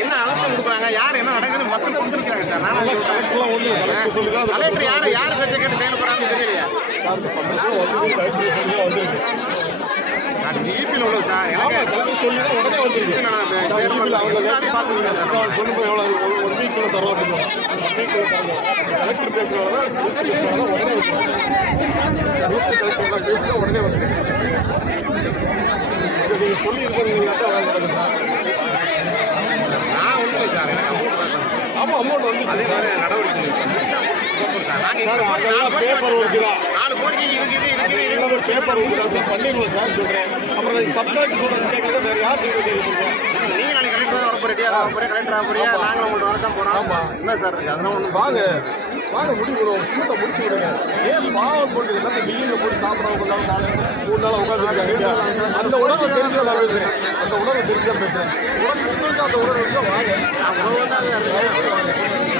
என்ன அழுத்தம் கொடுக்குறாங்க, யார் என்ன நடக்குதுன்னு மக்கள் கொடுத்துருக்காங்க சார். கலெக்டர் யார் பேச்சை கேட்டு செயல்படாமல் தெரியலையா? ஈபியில் உள்ளது சார். எனக்கு சொல்லி உடனே வந்துருக்கு. சொல்லும்போது எவ்வளோ ஒரு வீக்கில் தரோம் அப்படின்னு கலெக்டர் பேசுகிறவங்க உடனே பேசுகிறா உடனே வந்துருக்கு. நீங்கள் சொல்லி இருக்கிறீங்க நான் ஒன்றும் இல்லை சார். எனக்கு அமௌண்ட் தான் சார். ஆமாம் அமௌண்ட் வந்து அதே மாதிரி நடவடிக்கை பேப்பர் இருக்குதா 4 கோடி இருக்குது பேப்பர் இருக்குதா சார் பண்ணிடுவோம் சார் சொல்கிறேன். அப்புறம் சப்ளைக்கு சொல்கிறது கேட்குறது வேறு யார் சொல்கிறேன். நீங்கள் நாளைக்கு கலெக்டர் தான் வரப்போ ரெடியாக வரப்போறியா, கலெக்டர் ஆகப்போறியா, நாங்கள் உங்கள்கிட்ட வர தான் போகிறோம். ஆமாம் என்ன சார் இருக்குது அதெல்லாம் ஒன்று வாங்க முடிவுறோம் ஸ்கூட்டை முடிச்சு விடுங்க. ஏன் பாவம் போட்டு எல்லாத்தையும் பில்லிங்கில் போட்டு சாப்பிடாம கொண்டாலும் 3 நாள் உட்காந்துருக்காங்க. அந்த உணர்வு தெரிஞ்ச நான் பேசுகிறேன். அந்த உணர்வு தெரிஞ்சா பேசுகிறேன். உங்களுக்கு அந்த உணர்வு வாங்க. நான் உணவு தான்